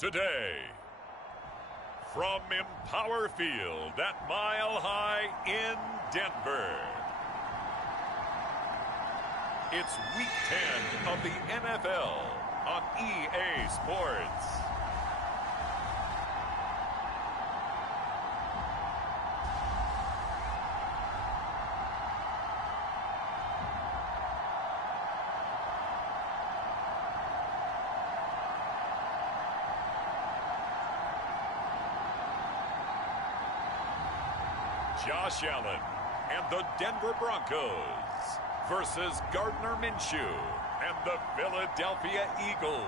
today. From Empower Field at Mile High in Denver, it's Week 10 of the NFL on EA Sports. Josh Allen and the Denver Broncos versus Gardner Minshew and the Philadelphia Eagles.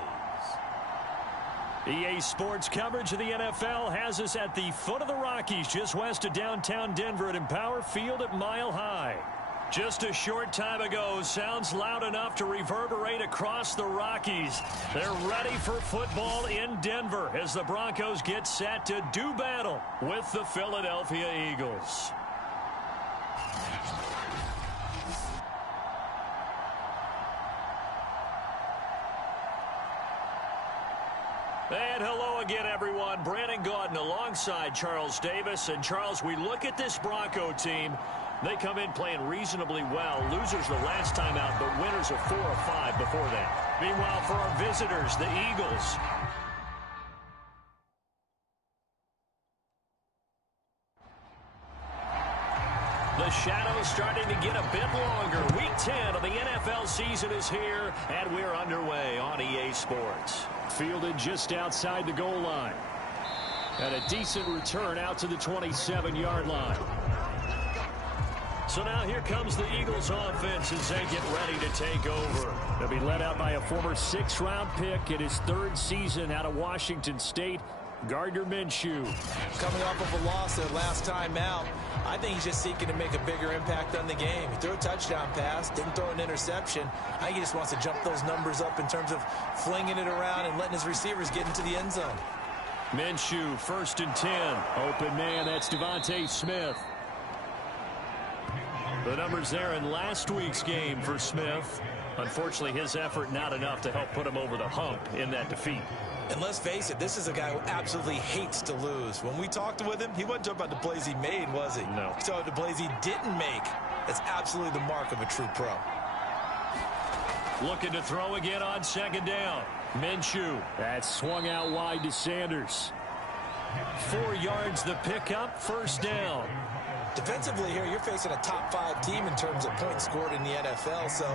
EA Sports coverage of the NFL has us at the foot of the Rockies, just west of downtown Denver at Empower Field at Mile High. Just a short time ago, sounds loud enough to reverberate across the Rockies. They're ready for football in Denver as the Broncos get set to do battle with the Philadelphia Eagles. And hello again, everyone. Brandon Gaudin alongside Charles Davis. And, Charles, we look at this Bronco team. They come in playing reasonably well. Losers the last time out, but winners of 4 or 5 before that. Meanwhile, for our visitors, the Eagles. The shadows starting to get a bit longer. Week 10 of the NFL season is here, and we're underway on EA Sports. Fielded just outside the goal line. And a decent return out to the 27-yard line. So now here comes the Eagles offense as they get ready to take over. They'll be led out by a former 6th-round pick in his 3rd season out of Washington State, Gardner Minshew. Coming off of a loss their last time out, I think he's just seeking to make a bigger impact on the game. He threw a touchdown pass, didn't throw an interception. I think he just wants to jump those numbers up in terms of flinging it around and letting his receivers get into the end zone. Minshew, 1st and 10. Open man, that's Devontae Smith. The numbers there in last week's game for Smith. Unfortunately, his effort not enough to help put him over the hump in that defeat. And let's face it, this is a guy who absolutely hates to lose. When we talked with him, he wasn't talking about the plays he made, was he? No. He talked about the plays he didn't make. That's absolutely the mark of a true pro. Looking to throw again on 2nd down. Minshew. That's swung out wide to Sanders. 4 yards the pickup, 1st down. Defensively here, you're facing a top 5 team in terms of points scored in the NFL. So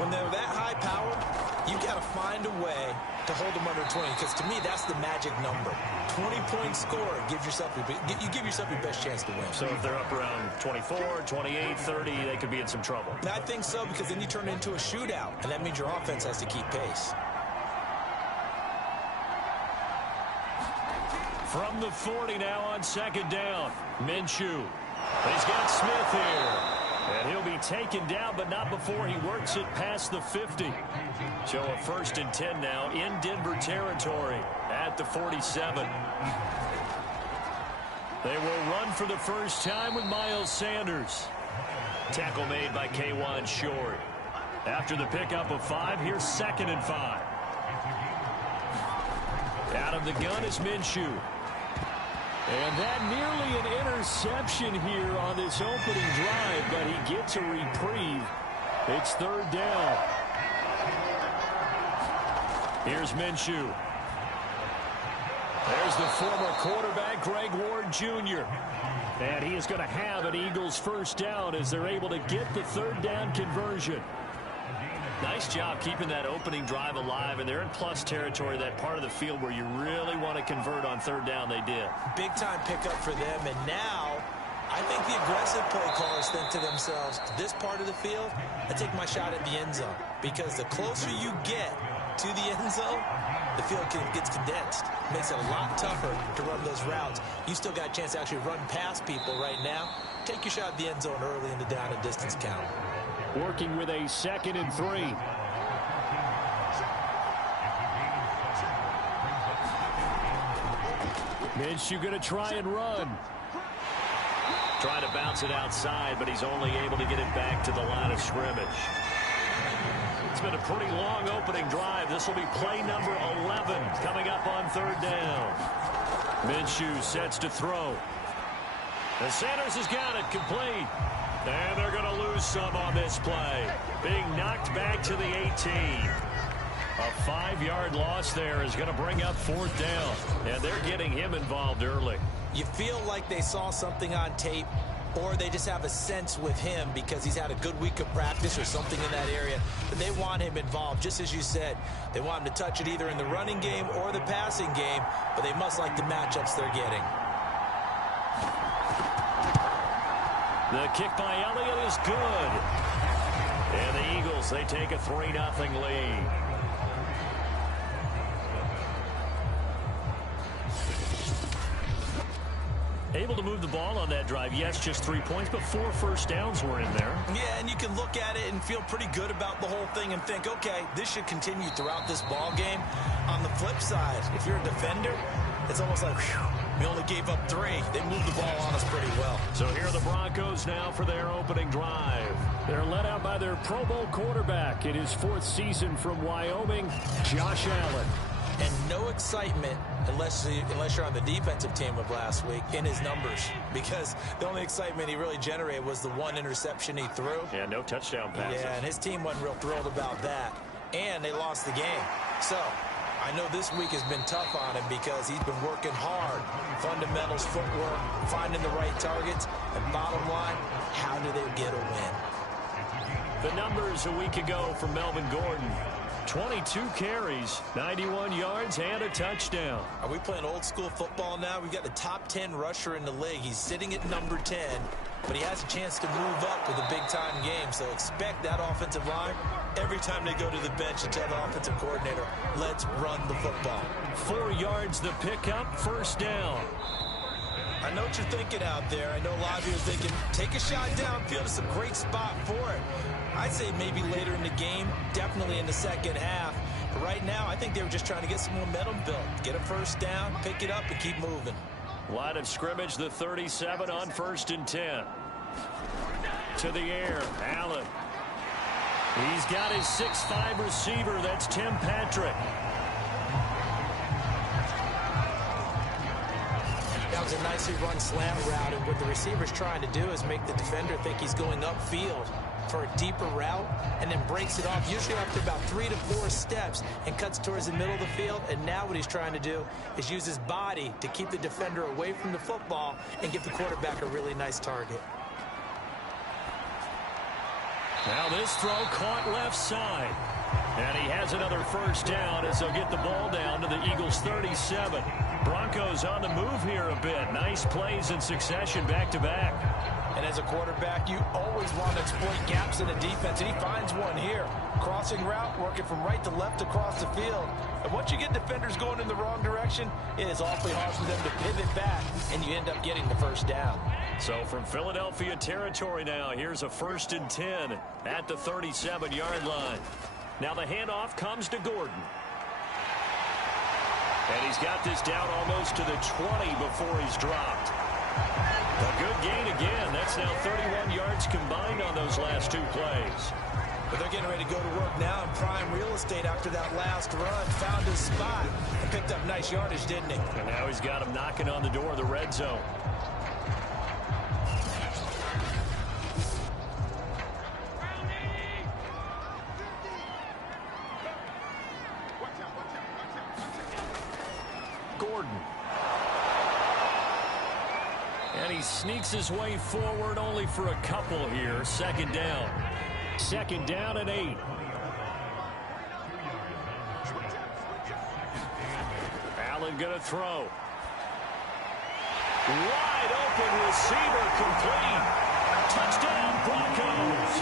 when they're that high powered, you've got to find a way to hold them under 20. Because to me, that's the magic number. 20-point score gives yourself you give yourself your best chance to win. So if they're up around 24, 28, 30, they could be in some trouble. And I think so, because then you turn it into a shootout, and that means your offense has to keep pace. From the 40 now on 2nd down. Minshew. He's got Smith here. And he'll be taken down, but not before he works it past the 50. So a 1st and 10 now in Denver territory at the 47. They will run for the first time with Miles Sanders. Tackle made by K'Wan Short. After the pickup of 5, here's 2nd and 5. Out of the gun is Minshew. And that nearly an interception here on this opening drive, but he gets a reprieve. It's 3rd down. Here's Minshew. There's the former quarterback, Greg Ward Jr. And he is going to have an Eagles 1st down as they're able to get the 3rd down conversion. Nice job keeping that opening drive alive, and they're in plus territory, that part of the field where you really want to convert on 3rd down. They did. Big-time pickup for them, and now I think the aggressive play callers think to themselves, this part of the field, I take my shot at the end zone, because the closer you get to the end zone, the field gets condensed. Makes it a lot tougher to run those routes. You still got a chance to actually run past people right now. Take your shot at the end zone early in the down and distance count. Working with a 2nd and 3. Minshew going to try and run. Trying to bounce it outside, but he's only able to get it back to the line of scrimmage. It's been a pretty long opening drive. This will be play number 11 coming up on third down. Minshew sets to throw. And Sanders has got it complete. And they're going to lose some on this play. Being knocked back to the 18. A 5-yard loss there is going to bring up fourth down. And they're getting him involved early. You feel like they saw something on tape, or they just have a sense with him because he's had a good week of practice or something in that area. But they want him involved, just as you said. They want him to touch it either in the running game or the passing game, but they must like the matchups they're getting. The kick by Elliott is good. And the Eagles, they take a 3-0 lead. Able to move the ball on that drive. Yes, just 3 points, but 4 first downs were in there. Yeah, and you can look at it and feel pretty good about the whole thing and think, okay, this should continue throughout this ball game. On the flip side, if you're a defender, it's almost like, whew, we only gave up 3. They moved the ball on us pretty well. So here are the Broncos now for their opening drive. They're led out by their Pro Bowl quarterback in his 4th season from Wyoming, Josh Allen. And no excitement unless you're on the defensive team of last week in his numbers, because the only excitement he really generated was the 1 interception he threw. Yeah, no touchdown passes. Yeah, and his team wasn't real thrilled about that. And they lost the game. So I know this week has been tough on him because he's been working hard. Fundamentals, footwork, finding the right targets. And bottom line, how do they get a win? The numbers a week ago for Melvin Gordon. 22 carries, 91 yards, and a touchdown. Are we playing old school football now? We've got the top 10 rusher in the league. He's sitting at number 10, but he has a chance to move up with a big-time game. So expect that offensive line every time they go to the bench to tell the offensive coordinator, let's run the football. 4 yards the pickup, first down. I know what you're thinking out there. I know a lot of you are thinking, take a shot downfield. It's a great spot for it. I'd say maybe later in the game, definitely in the second half. But right now, I think they were just trying to get some momentum built. Get a first down, pick it up, and keep moving. Line of scrimmage, the 37 on 1st and 10. To the air, Allen. He's got his 6'5 receiver. That's Tim Patrick. That was a nicely run slant route, and what the receiver's trying to do is make the defender think he's going upfield for a deeper route, and then breaks it off, usually after about 3 to 4 steps, and cuts towards the middle of the field. And now what he's trying to do is use his body to keep the defender away from the football and give the quarterback a really nice target. Now this throw caught left side. And he has another first down as they'll get the ball down to the Eagles' 37. Broncos on the move here a bit. Nice plays in succession back-to-back. And as a quarterback, you always want to exploit gaps in the defense, and he finds one here. Crossing route, working from right to left across the field. And once you get defenders going in the wrong direction, it is awfully hard for them to pivot back, and you end up getting the first down. So from Philadelphia territory now, here's a 1st and 10 at the 37-yard line. Now the handoff comes to Gordon. And he's got this down almost to the 20 before he's dropped. A good gain again. That's now 31 yards combined on those last 2 plays. But they're getting ready to go to work now in prime real estate after that last run. Found his spot and picked up nice yardage, didn't he? And now he's got him knocking on the door of the red zone. Gordon. And he sneaks his way forward only for a couple here. 2nd down. 2nd down and 8. Allen going to throw. Wide open receiver complete. Touchdown Broncos.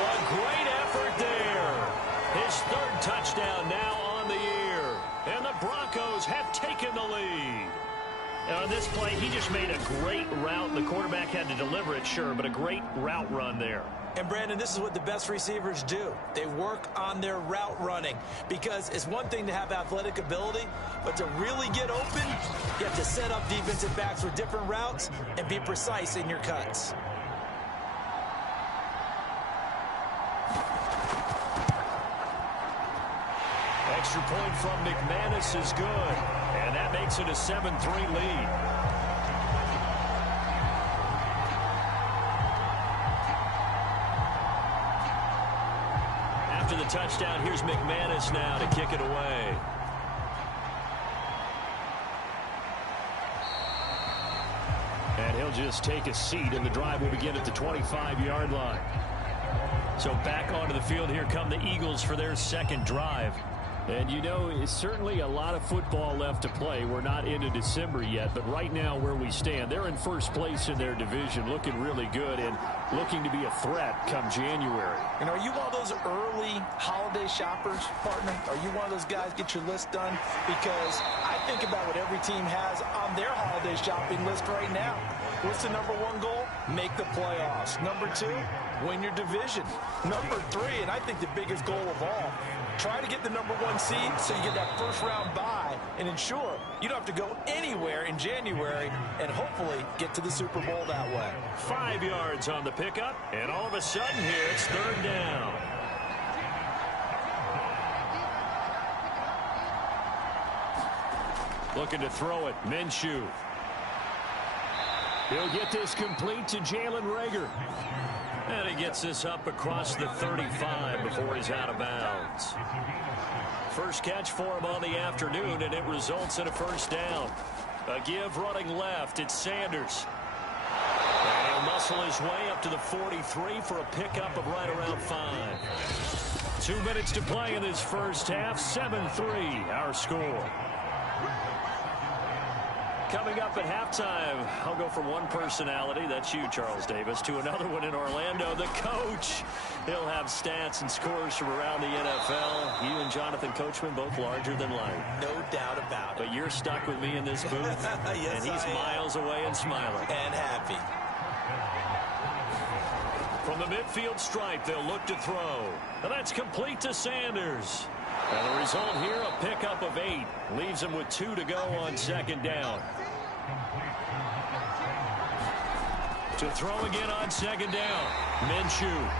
A great effort there. His 3rd touchdown now on the year. And the Broncos have taken the lead. And on this play, he just made a great route. The quarterback had to deliver it, sure, but a great route run there. And, Brandon, this is what the best receivers do. They work on their route running, because it's one thing to have athletic ability, but to really get open, you have to set up defensive backs with different routes and be precise in your cuts. extra point from McManus is good. And that makes it a 7-3 lead. After the touchdown, here's McManus now to kick it away. And he'll just take a seat, and the drive will begin at the 25-yard line. So back onto the field, here come the Eagles for their second drive. And, you know, it's certainly a lot of football left to play. We're not into December yet, but right now where we stand, they're in first place in their division, looking really good and looking to be a threat come January. And are you one of those early holiday shoppers, partner? Are you one of those guys get your list done? Because I think about what every team has on their holiday shopping list right now. What's the number one goal? Make the playoffs. Number two, win your division. Number three, and I think the biggest goal of all, try to get the number one seed so you get that first round bye and ensure you don't have to go anywhere in January and hopefully get to the Super Bowl that way. 5 yards on the pickup, and all of a sudden here it's third down. Looking to throw it, Minshew. He'll get this complete to Jalen Reagor. And he gets this up across the 35 before he's out of bounds. First catch for him on the afternoon, and it results in a first down. A give running left. It's Sanders. And he'll muscle his way up to the 43 for a pickup of right around 5. 2 minutes to play in this first half. 7-3, our score. Coming up at halftime, I'll go from one personality, that's you, Charles Davis, to another one in Orlando, the coach. He'll have stats and scores from around the NFL. You and Jonathan Coachman, both larger than life. No doubt about it. But you're stuck with me in this booth, yes, and he's miles away and smiling. And happy. From the midfield stripe, they'll look to throw. And that's complete to Sanders. And the result here, a pickup of 8. Leaves him with 2 to go on second down. To throw again on second down. Minshew.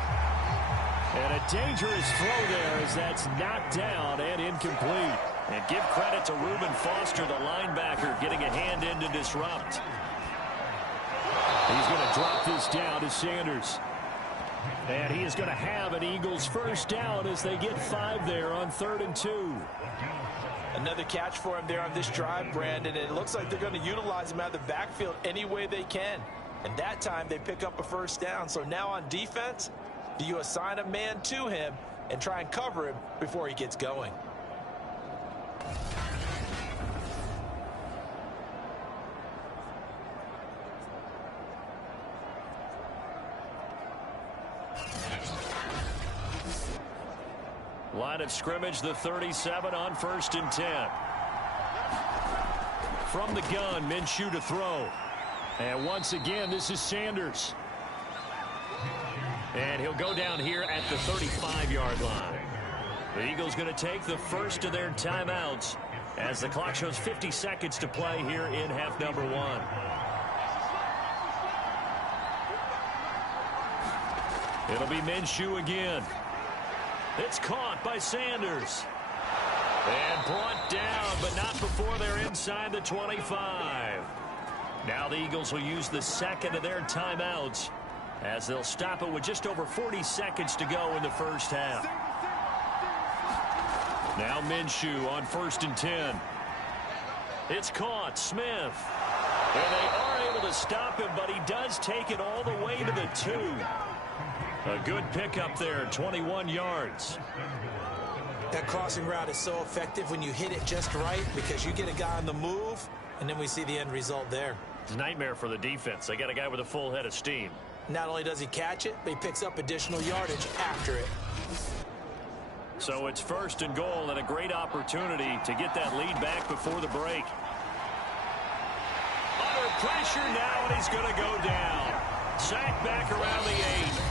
And a dangerous throw there as that's knocked down and incomplete. And give credit to Reuben Foster, the linebacker, getting a hand in to disrupt. He's going to drop this down to Sanders. And he is going to have an Eagles first down as they get 5 there on 3rd and 2. Another catch for him there on this drive, Brandon. And it looks like they're going to utilize him out of the backfield any way they can. And that time they pick up a first down. So now on defense, do you assign a man to him and try and cover him before he gets going? Line of scrimmage, the 37 on 1st and 10. From the gun, Minshew to throw. And once again, this is Sanders. And he'll go down here at the 35-yard line. The Eagles going to take the first of their timeouts as the clock shows 50 seconds to play here in half number 1. It'll be Minshew again. It's caught by Sanders. And brought down, but not before they're inside the 25. Now the Eagles will use the second of their timeouts as they'll stop it with just over 40 seconds to go in the first half. Now Minshew on 1st and 10. It's caught. Smith. And they are able to stop him, but he does take it all the way to the 2. A good pickup there, 21 yards. That crossing route is so effective when you hit it just right because you get a guy on the move, and then we see the end result there. It's a nightmare for the defense. They got a guy with a full head of steam. Not only does he catch it, but he picks up additional yardage after it. So it's 1st and goal and a great opportunity to get that lead back before the break. Under pressure now, and he's going to go down. Sacked back around the 8.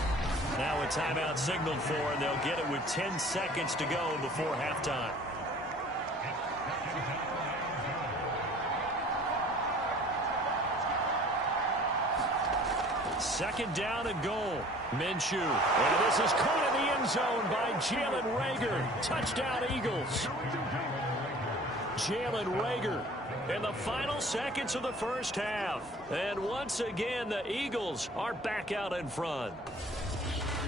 Now a timeout signaled for, and they'll get it with 10 seconds to go before halftime. Second down and goal. Minshew. And this is caught in the end zone by Jalen Reagor. Touchdown, Eagles. Jalen Reagor in the final seconds of the first half. And once again, the Eagles are back out in front.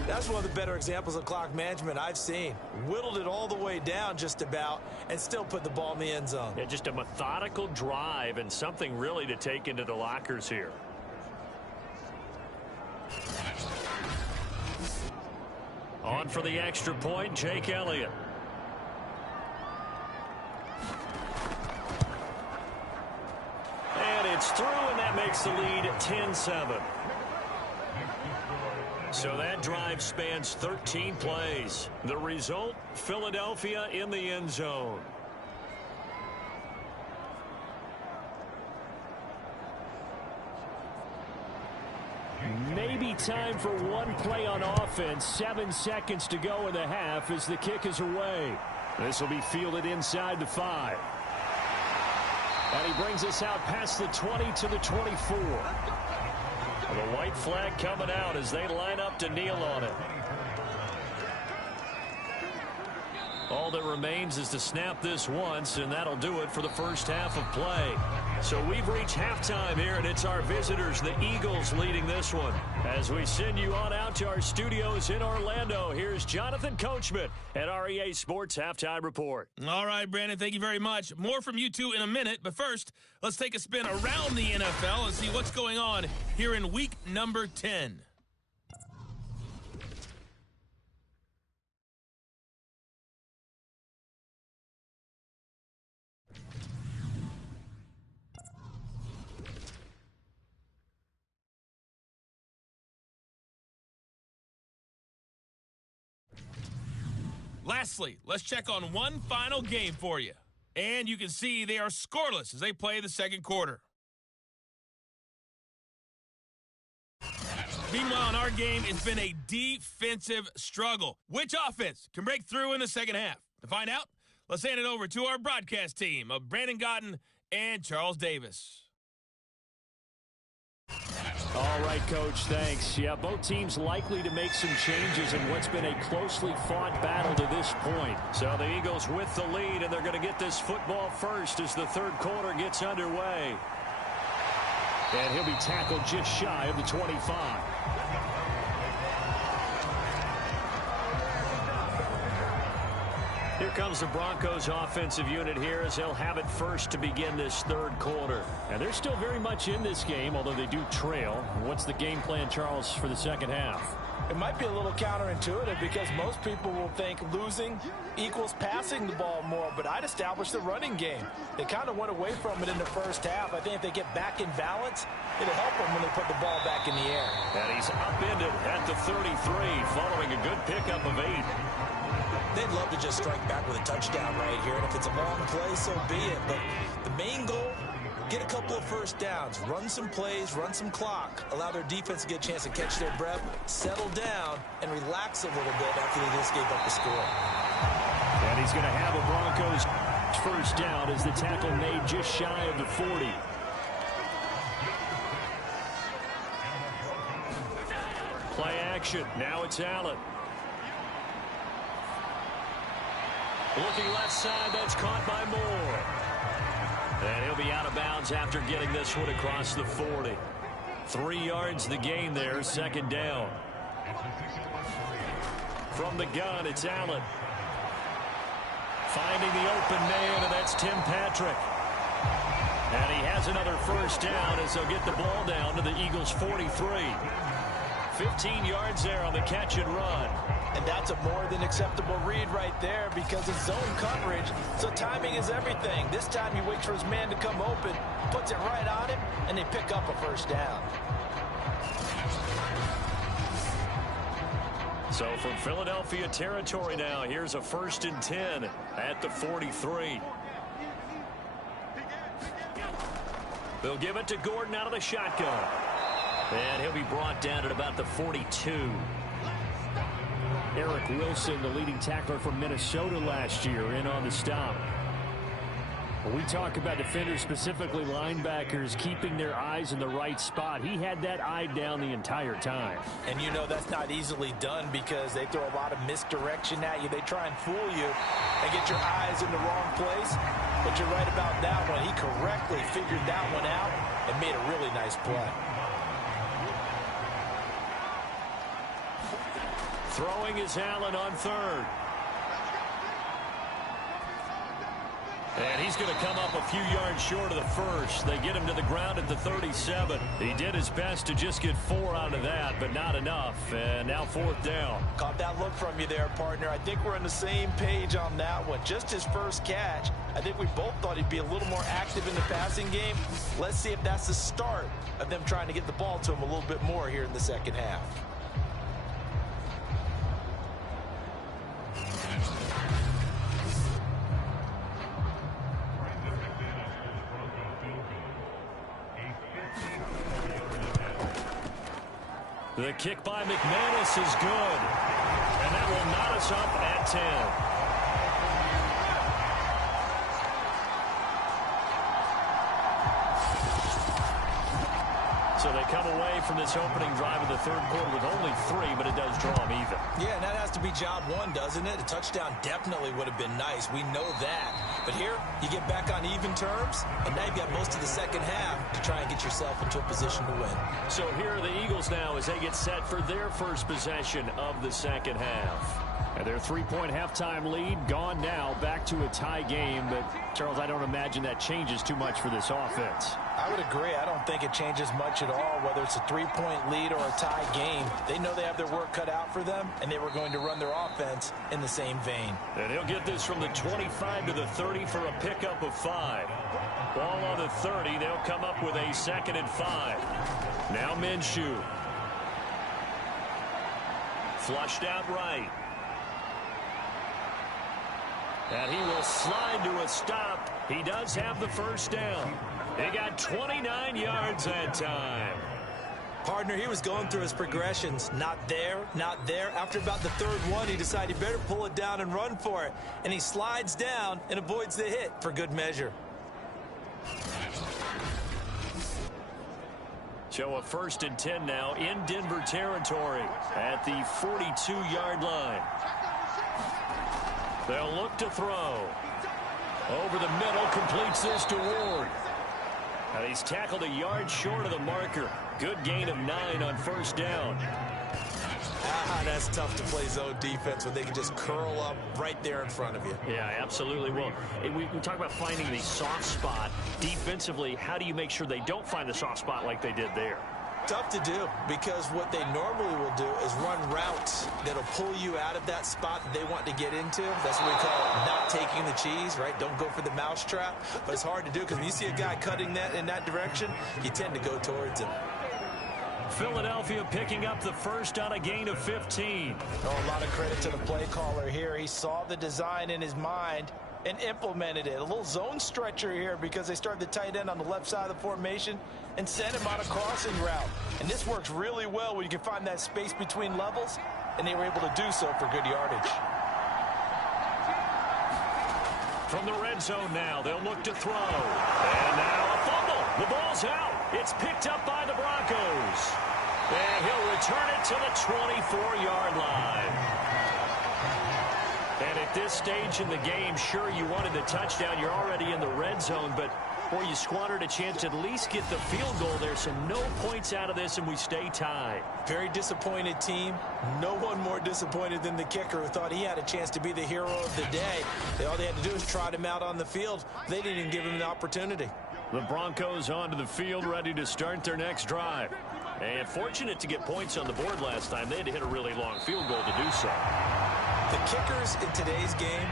That's one of the better examples of clock management I've seen. Whittled it all the way down just about and still put the ball in the end zone. Yeah, just a methodical drive and something really to take into the lockers here. On for the extra point, Jake Elliott. And it's through, and that makes the lead 10-7. So that drive spans 13 plays. The result, Philadelphia in the end zone. Maybe time for one play on offense. 7 seconds to go in the half as the kick is away. This will be fielded inside the 5. And he brings us out past the 20 to the 24. The white flag coming out as they line up to kneel on it. All that remains is to snap this once, and that'll do it for the first half of play. So we've reached halftime here, and it's our visitors, the Eagles, leading this one. As we send you on out to our studios in Orlando, here's Jonathan Coachman at REA Sports Halftime Report. All right, Brandon, thank you very much. More from you two in a minute, but first, let's take a spin around the NFL and see what's going on here in week number 10. Lastly, let's check on one final game for you. And you can see they are scoreless as they play the second quarter. Meanwhile, in our game, it's been a defensive struggle. Which offense can break through in the second half? To find out, let's hand it over to our broadcast team of Brandon Godden and Charles Davis. All right, Coach, thanks. Yeah, both teams likely to make some changes in what's been a closely fought battle to this point. So the Eagles with the lead, and they're going to get this football first as the third quarter gets underway. And he'll be tackled just shy of the 25. Here comes the Broncos offensive unit here as they'll have it first to begin this third quarter. And they're still very much in this game, although they do trail. What's the game plan, Charles, for the second half? It might be a little counterintuitive because most people will think losing equals passing the ball more, but I'd establish the running game. They kind of went away from it in the first half. I think if they get back in balance, it'll help them when they put the ball back in the air. And he's upended at the 33 following a good pickup of 8. They'd love to just strike back with a touchdown right here, and if it's a long play, so be it. But the main goal, get a couple of first downs, run some plays, run some clock, allow their defense to get a chance to catch their breath, settle down, and relax a little bit after they just gave up the score. And he's going to have a Broncos first down as the tackle made just shy of the 40. Play action. Now it's Allen. Looking left side, that's caught by Moore. And he'll be out of bounds after getting this one across the 40. 3 yards the gain there, second down. From the gun, it's Allen. Finding the open man, and that's Tim Patrick. And he has another first down as they'll get the ball down to the Eagles' 43. 15 yards there on the catch and run. And that's a more than acceptable read right there because it's zone coverage, so timing is everything. This time he waits for his man to come open, puts it right on him, and they pick up a first down. So from Philadelphia territory now, here's a 1st and 10 at the 43. They'll give it to Gordon out of the shotgun. And he'll be brought down at about the 42. Eric Wilson, the leading tackler from Minnesota last year, in on the stop. When we talk about defenders, specifically linebackers, keeping their eyes in the right spot, he had that eye down the entire time. And you know that's not easily done because they throw a lot of misdirection at you. They try and fool you and get your eyes in the wrong place. But you're right about that one. He correctly figured that one out and made a really nice play. Throwing is Allen on third. And he's going to come up a few yards short of the first. They get him to the ground at the 37. He did his best to just get 4 out of that, but not enough. And now 4th down. Caught that look from you there, partner. I think we're on the same page on that one. Just his first catch. I think we both thought he'd be a little more active in the passing game. Let's see if that's the start of them trying to get the ball to him a little bit more here in the second half. The kick by McManus is good. And that will knot us up at 10. So they come away from this opening drive of the third quarter with only 3, but it does draw them even. Yeah, and that has to be job one, doesn't it? A touchdown definitely would have been nice. We know that. But here, you get back on even terms, and now you've got most of the second half to try and get yourself into a position to win. So here are the Eagles now as they get set for their first possession of the second half. And their 3-point halftime lead gone now, back to a tie game. But, Charles, I don't imagine that changes too much for this offense. I would agree. I don't think it changes much at all, whether it's a 3-point lead or a tie game. They know they have their work cut out for them, and they were going to run their offense in the same vein. And he'll get this from the 25 to the 30 for a pickup of 5. Ball on the 30. They'll come up with a 2nd and 5. Now Minshew. Flushed out right. And he will slide to a stop. He does have the first down. He got 29 yards that time. Partner, he was going through his progressions. Not there, not there. After about the third one, he decided he better pull it down and run for it. And he slides down and avoids the hit for good measure. So a 1st and 10 now in Denver territory at the 42-yard line. They'll look to throw. Over the middle, completes this to Ward. And he's tackled a yard short of the marker. Good gain of 9 on 1st down. That's tough to play zone defense when they can just curl up right there in front of you. Yeah, absolutely. Well, we talk about finding the soft spot. Defensively, how do you make sure they don't find the soft spot like they did there? Tough to do, because what they normally will do is run routes that'll pull you out of that spot that they want to get into. That's what we call not taking the cheese, right? Don't go for the mousetrap. But it's hard to do because when you see a guy cutting that in that direction, you tend to go towards him. Philadelphia picking up the first on a gain of 15. Oh, a lot of credit to the play caller here. He saw the design in his mind and implemented it. A little zone stretcher here because they started the tight end on the left side of the formation and sent him on a crossing route. And this works really well when you can find that space between levels, and they were able to do so for good yardage. From the red zone now, they'll look to throw. And now a fumble. The ball's out. It's picked up by the Broncos. And he'll return it to the 24-yard line. And at this stage in the game, sure, you wanted the touchdown. You're already in the red zone, but boy, you squandered a chance to at least get the field goal there, so no points out of this, and we stay tied. Very disappointed team. No one more disappointed than the kicker, who thought he had a chance to be the hero of the day. All they had to do was trot him out on the field. They didn't even give him the opportunity. The Broncos onto the field, ready to start their next drive. And fortunate to get points on the board last time. They had to hit a really long field goal to do so. The kickers in today's game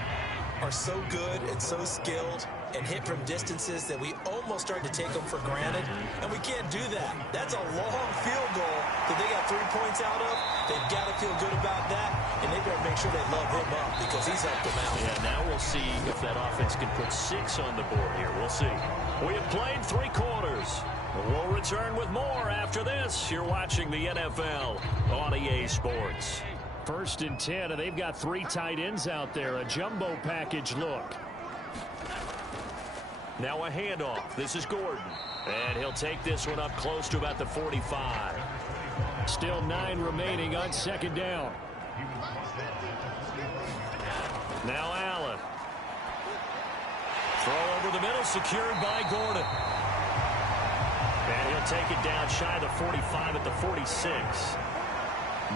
are so good and so skilled and hit from distances that we almost start to take them for granted, and we can't do that. That's a long field goal that they got 3 points out of. They've got to feel good about that, and they better make sure they love him up because he's helped them out. Yeah, now we'll see if that offense can put 6 on the board here. We'll see. We have played 3 quarters. We'll return with more after this. You're watching the NFL on EA Sports. 1st and 10, and they've got 3 tight ends out there. A jumbo package look. Now a handoff. This is Gordon. And he'll take this one up close to about the 45. Still 9 remaining on second down. Now Allen. Throw over the middle, secured by Gordon. And he'll take it down shy of the 45 at the 46.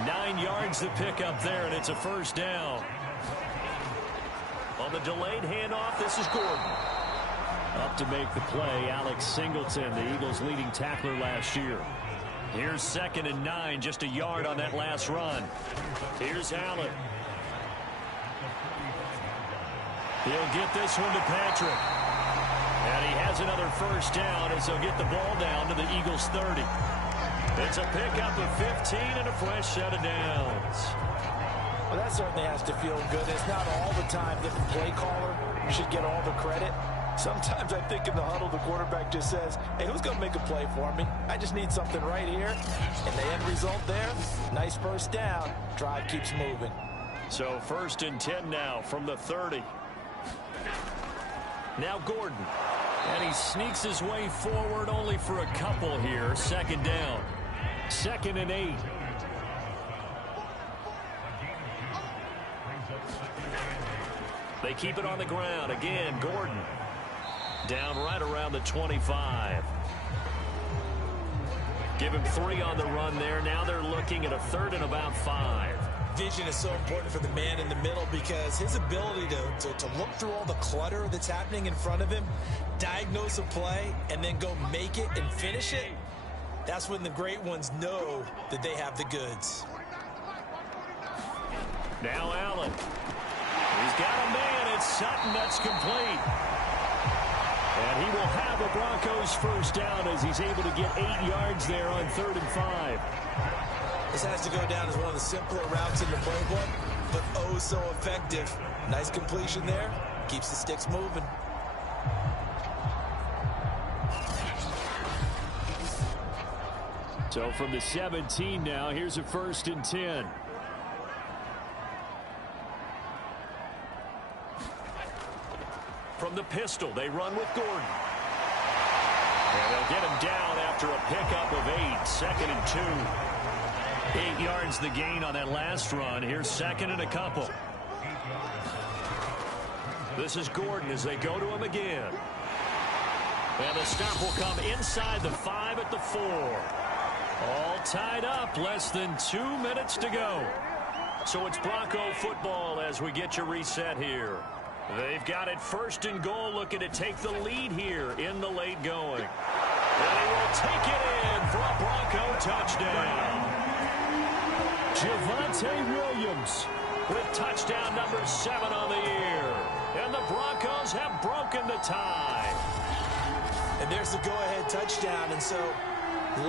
9 yards to pick up there, and it's a first down. On the delayed handoff, this is Gordon. Up to make the play, Alex Singleton, the Eagles' leading tackler last year. Here's 2nd and 9, just a yard on that last run. Here's Allen. He'll get this one to Patrick. And he has another first down as he'll get the ball down to the Eagles' 30. It's a pickup of 15 and a fresh set of downs. Well, that certainly has to feel good. It's not all the time that the play caller should get all the credit. Sometimes I think in the huddle, the quarterback just says, hey, who's going to make a play for me? I just need something right here. And the end result there, nice first down. Drive keeps moving. So 1st and 10 now from the 30. Now Gordon. And he sneaks his way forward only for a couple here. 2nd down. 2nd and 8. They keep it on the ground. Again, Gordon. Down right around the 25. Give him 3 on the run there. Now they're looking at a 3rd and about 5. Vision is so important for the man in the middle because his ability to look through all the clutter that's happening in front of him, diagnose a play, and then go make it and finish it, that's when the great ones know that they have the goods. Now Allen. He's got a man. It's Sutton. That's complete. And he will have a Broncos first down as he's able to get 8 yards there on 3rd and 5. This has to go down as one of the simpler routes in the playbook, but oh so effective. Nice completion there. Keeps the sticks moving. So from the 17 now, here's a 1st and 10. From the pistol, they run with Gordon. And they'll get him down after a pickup of 8. 2nd and 2. 8 yards the gain on that last run. Here's 2nd and a couple. This is Gordon as they go to him again. And the stop will come inside the 5 at the 4. All tied up. Less than 2 minutes to go. So it's Bronco football as we get you reset here. They've got it 1st and goal, looking to take the lead here in the late going. And they will take it in for a Bronco touchdown. Javonte Williams with touchdown number 7 on the year. And the Broncos have broken the tie. And there's the go-ahead touchdown, and so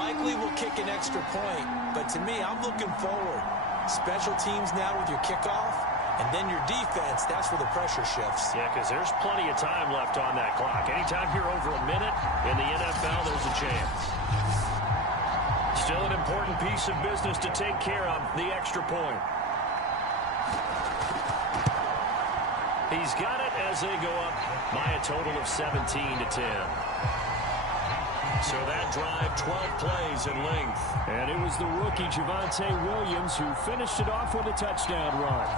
likely will kick an extra point. But to me, I'm looking forward. Special teams now with your kickoff. And then your defense, that's where the pressure shifts. Yeah, because there's plenty of time left on that clock. Anytime you're over a minute in the NFL, there's a chance. Still an important piece of business to take care of, the extra point. He's got it as they go up by a total of 17 to 10. So that drive, 12 plays in length. And it was the rookie Javonte Williams who finished it off with a touchdown run.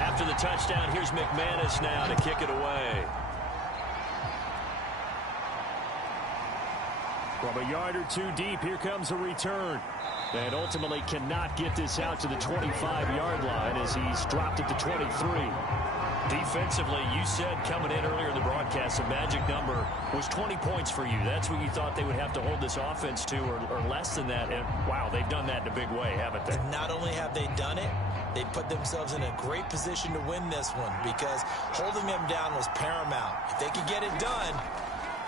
After the touchdown, here's McManus now to kick it away. From a yard or 2 deep, here comes a return. And ultimately cannot get this out to the 25-yard line as he's dropped it to 23. Defensively, you said coming in earlier in the broadcast, the magic number was 20 points for you. That's what you thought they would have to hold this offense to, or less than that. And, wow, they've done that in a big way, haven't they? Not only have they done it, they put themselves in a great position to win this one because holding them down was paramount. If they could get it done,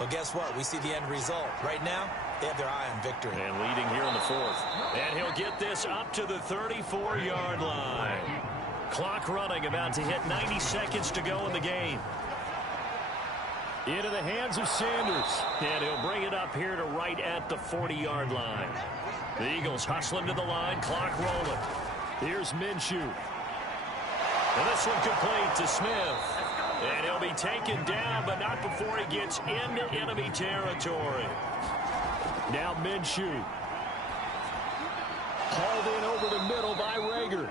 well, guess what? We see the end result. Right now, they have their eye on victory. And leading here in the 4th. And he'll get this up to the 34-yard line. Clock running, about to hit 90 seconds to go in the game. Into the hands of Sanders. And he'll bring it up here to right at the 40-yard line. The Eagles hustling to the line, clock rolling. Here's Minshew. And this one complete to Smith. And he'll be taken down, but not before he gets into enemy territory. Now Minshew. Hauled in over the middle by Rager.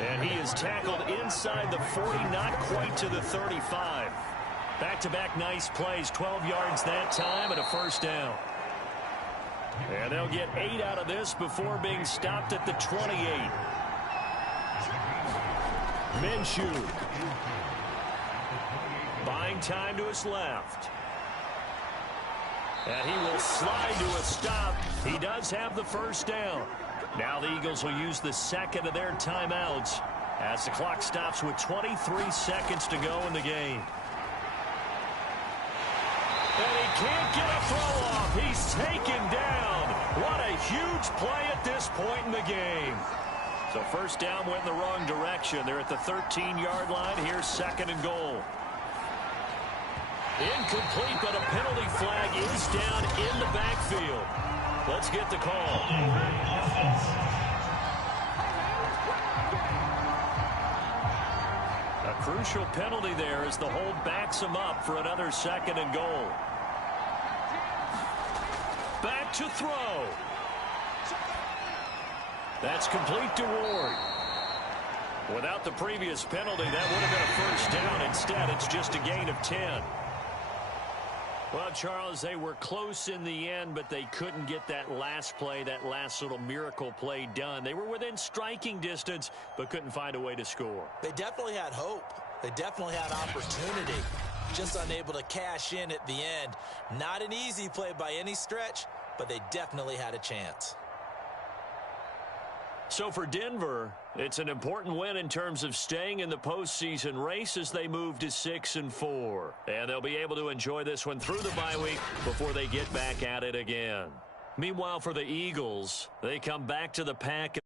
And he is tackled inside the 40, not quite to the 35. Back-to-back nice plays, 12 yards that time and a first down. And they'll get 8 out of this before being stopped at the 28. Minshew. Buying time to his left. And he will slide to a stop. He does have the first down. Now the Eagles will use the second of their timeouts as the clock stops with 23 seconds to go in the game. And he can't get a throw off. He's taken down. What a huge play at this point in the game. So first down went in the wrong direction. They're at the 13-yard line. Here's second and goal. Incomplete, but a penalty flag is down in the backfield. Let's get the call. A crucial penalty there as the hold backs him up for another second and goal. Back to throw. That's complete to Ward. Without the previous penalty, that would have been a first down. Instead, it's just a gain of 10. Well, Charles, they were close in the end, but they couldn't get that last play, that last little miracle play done. They were within striking distance, but couldn't find a way to score. They definitely had hope. They definitely had opportunity. Just unable to cash in at the end. Not an easy play by any stretch, but they definitely had a chance. So for Denver, it's an important win in terms of staying in the postseason race as they move to 6-4. And they'll be able to enjoy this one through the bye week before they get back at it again. Meanwhile, for the Eagles, they come back to the pack.